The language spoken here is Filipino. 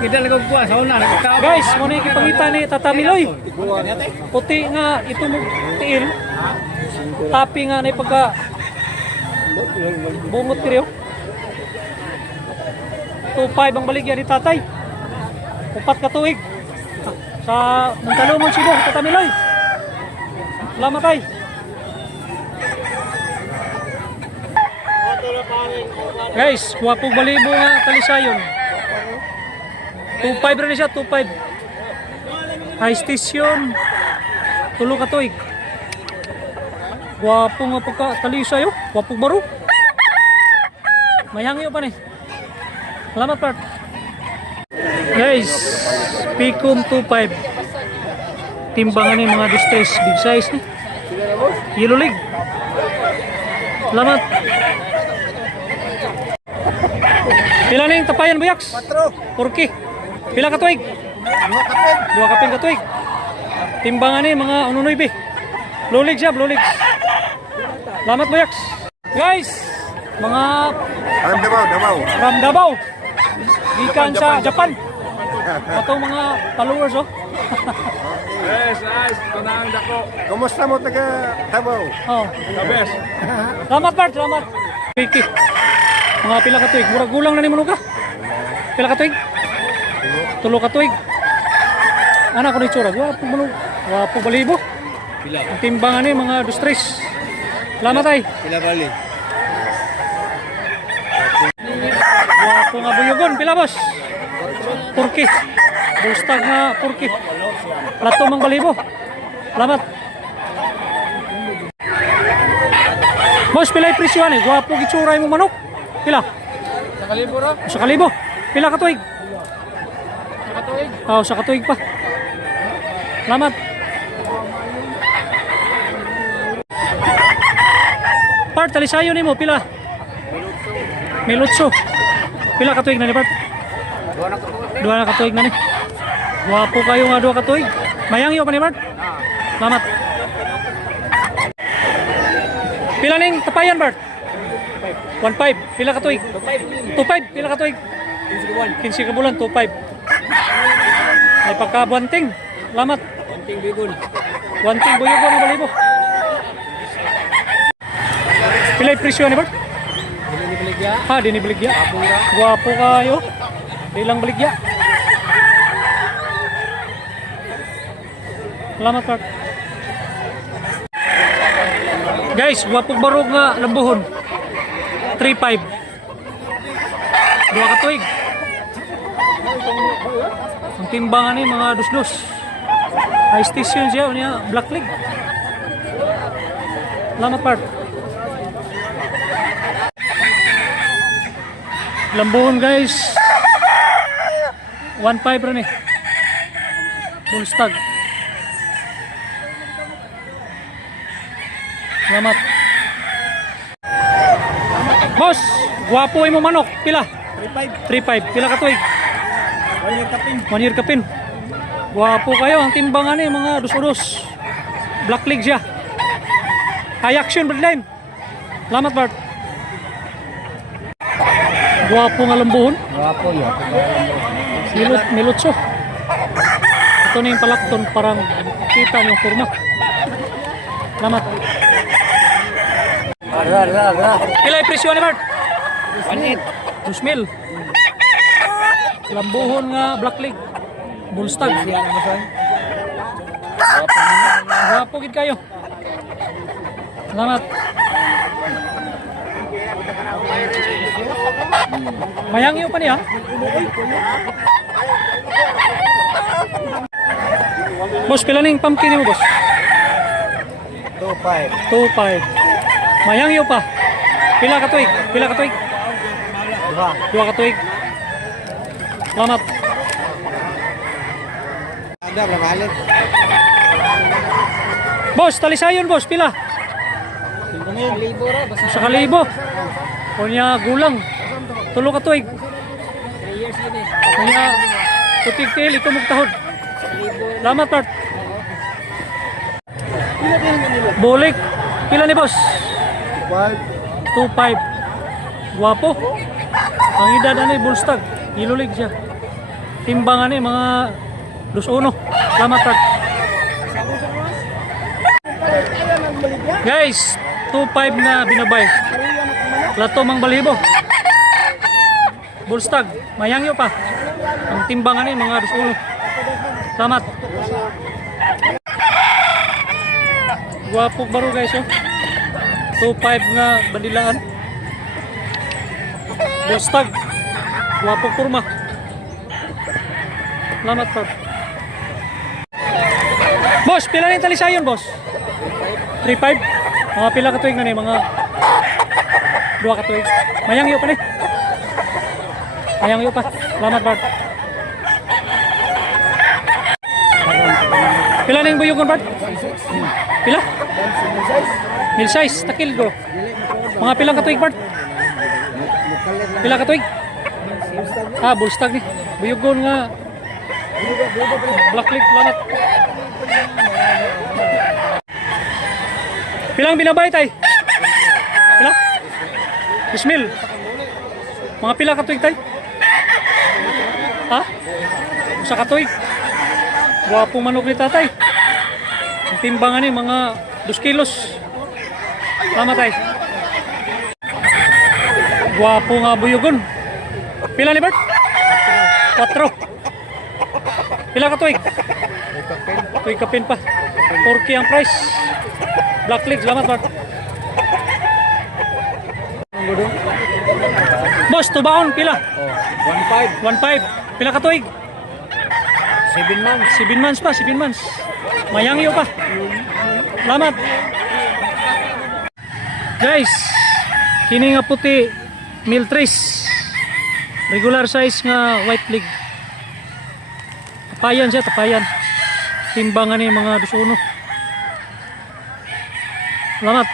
Kita lang kuha sa una. Guys, muna yung ipangita ni Tata Miloy. Puti nga ito mo tiil. Tapi nga na pagka bungot kiriyo. 2.5 ang baligya ni tatay. Upat ka tuig. Sa Muntalumon Cebu, Tata Miloy. Salamat tay. Guys, wapog balibo nga talisayon. 2.5 rin siya, 2.5. High station. Tulo ka tuig. Wapo nga pagka talisayo. Wapog baro. Mayangyo pa ni. Salamat part. Guys, Picom 2.5. Timbangan ni mga distress. Big size ni. Yellow leg. Salamat. Pila na yung tapayan buyaks? 4. Porky. Pila ka tuig? 2 kapin ka tuig. Timbangan ni mga ununoy be. Low leg siya, low leg. Salamat buyaks. Guys, mga Ram Davao. Gikan sa Japan. Ito mga followers oh. Yes, nice. Tunang dako. Kumusta mo taga Davao? Oh. The best. Salamat Bart, salamat. Piki. Mga pila ka tuig. Murag gulang na ni mo ka. Pila ka tuig? 3 ka tuig. Anak ko ni Chura. Wapo mo. Wapo balibo. Pila. Ang timbangan ni mga dustris. Salamat ay. Pila bali. Wapo nga buyugon. Pila boss? Purki. Bustag nga purki. Plato mang balibo. Salamat. Boss, pila yung presyohan eh. Wapo gitsura yung manok. Pila? Sa kalibo ra. Sa kalibo. Pila ka tuig? Sa katuig. Oo, sa katuig pa. Salamat. Part, talisayo ni mo. Pila? Milutso. Pila ka tuig na ni Part? 2 na katuig na ni. Wapo kayo nga 2 katuig. Mayangyo pa ni Part? Salamat. Pila ning tapayan Part? 1.5. Pila ka tuig? 2.5. Pila ka tuig? 15 ka bulan, 2.5. May pagkabuanting. Salamat. Konting bigol. Buanting buyugo na balibo. Pila yung presyo ni Bart? Dili baligya. Ha, di ni baligya. Guwapo kayo. Di lang baligya. Salamat Bart. Guys, guwapo barog nga lambuhon. 3.5. 2 ka tuig. Ang timbangan ni mga dus-dus. High station siya, niya black leg. Salamat Part. Lambuhon guys. 1.5 rin eh. Bullstag. Salamat. Boss, guwapo mo manok. Pila? 3.5. Pila ka tuig? 1 year kapin. 1 year kapin. Guwapo kayo. Ang timbangan eh, mga dus-dus. Black leg siya. High action, Birdline. Salamat, Bart. Guwapo nga lambuhon. Guwapo yun. Milutso. Ito na yung palakton. Parang kita yung forma. Salamat. Pila yung presyo ni Bart? 1.8. 2,000. Lambuhon nga black leg. Bullstag. Guwapo gid kayo. Salamat. Mayangyo pa niya. Boss, pila ning pumpkin mo, boss? 2.5. 2.5. Mayangyo pa. Pila ka tuig? Pila ka tuig? 2 ka tuig. Salamat. Ada berapa halit? Boss, talisayon boss, pila? Kalibo ra. Basta Sa kalibo. Kunya gulang. 3 ka tuig. 3 years yun eh. Kunya putig-til, ito magtahod. Salamat, Part. Bulik. Pila ni boss? 2.5. Guwapo. Ang edad na ni Bullstag. Ilulig siya. Timbangan ni mga 2-1. Salamat Brad. Guys, 2.5 na binabay. Plato mang balibo. Bullstag, mayangyo pa. Ang timbangan ni mga 2-1. Salamat. Guwapo baro guys oh. 2.5 nga bandilaan. Bullstag. Guwapo kurma. Salamat Brad. Boss, pila rin talisayon boss? 3.5. Mga pila katuig na ni, mga 2 katuig. Mayangyo pa ni. Mayangyo pa. Salamat Bart. Pila ning buyugon Bart? Pila? Mil size, takil bro. Mga pila katuig Bart? Pila katuig? Ah, bullstag ni. Buyugon nga. Black leg, salamat. Pilang binabay tay? Pila? Ismail. Mga pila katuig tay? Ha? Sa katuig? Guwapong manok ni tatay. Ang timbangan ni mga 2 kilos. Tama tay. Guwapo nga buyugon. Pila ni Bert? 4. Pila katuig? Tuig kapin pa. 4K ang price. Black leg, salamat Bart. Boss, tubaon, pila? 1.5. 1.5. Pila katuig? 7 months. 7 months pa, 7 months. Mayangyo pa. Salamat. Guys, kini nga puti miltris. Regular size nga white leg. Tapayan siya, tapayan. Timbangan ni mga 2-1. Salamat.